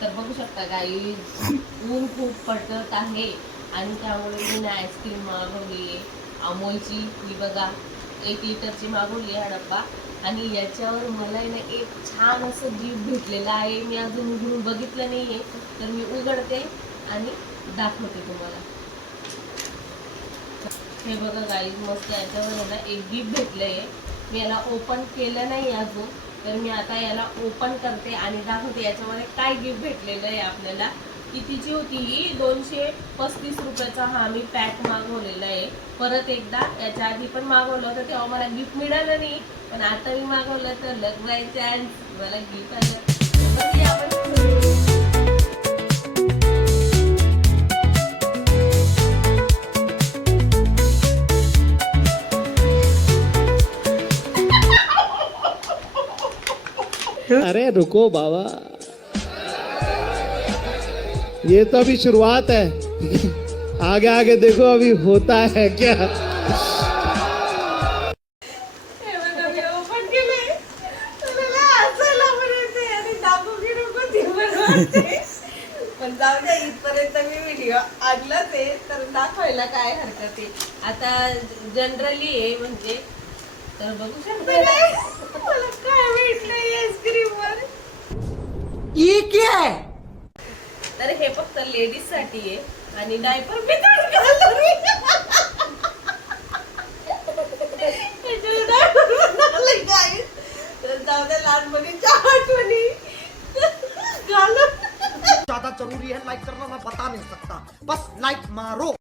तर बघू शकता गाईज ऊन खूप पडत आहे आणि त्यामुळे मी आईस्क्रीम मागवली आहे अमोलची. ही बघा 1 लिटरची मागवली हा डब्बा आणि याच्यावर मला ना एक छान असं गिफ्ट भेटलेलं आहे. मी अजून उघडून बघितलं नाही आहे, तर मी उघडते आणि दाखवते तुम्हाला. हे बघा गाईज मस्त याच्यावर आहे ना एक गिफ्ट भेटलं आहे. मी याला ओपन केलं नाही अजून, तर मी आता याला ओपन करते आणि दाखवते याच्यामध्ये काय गिफ्ट भेटलेलं आहे आपल्याला. कितीची होती ही? 235 रुपयाचा हा मी पॅक मागवलेला आहे. परत एकदा याच्या आधी पण मागवलं होतं तेव्हा मला गिफ्ट मिळालं नाही, पण आता मी मागवलं तर लक बाय चान्स मला गिफ्ट आलं. अरे रुको बाबा, ये तो अभी शुरुआत है, आगे आगे देखो अभी होता है क्या. पण जाऊ द्या, इथपर्यंत मी व्हिडिओ आणलाच आहे तर दाखवायला काय हरकत आहे. आता जनरली आहे म्हणजे तर बघू शकता मला काय भेटलंय आईस्क्रीम वर. ये क्या है? तर हे फक्त लेडीज साठी आहे आणि डायपर मी घालून तर जाऊ द्या लहानपणीच्या आठवणी घालून. ज्यादा जरूरी है लाइक करना, मैं बता नहीं सकता, बस लाइक मारो.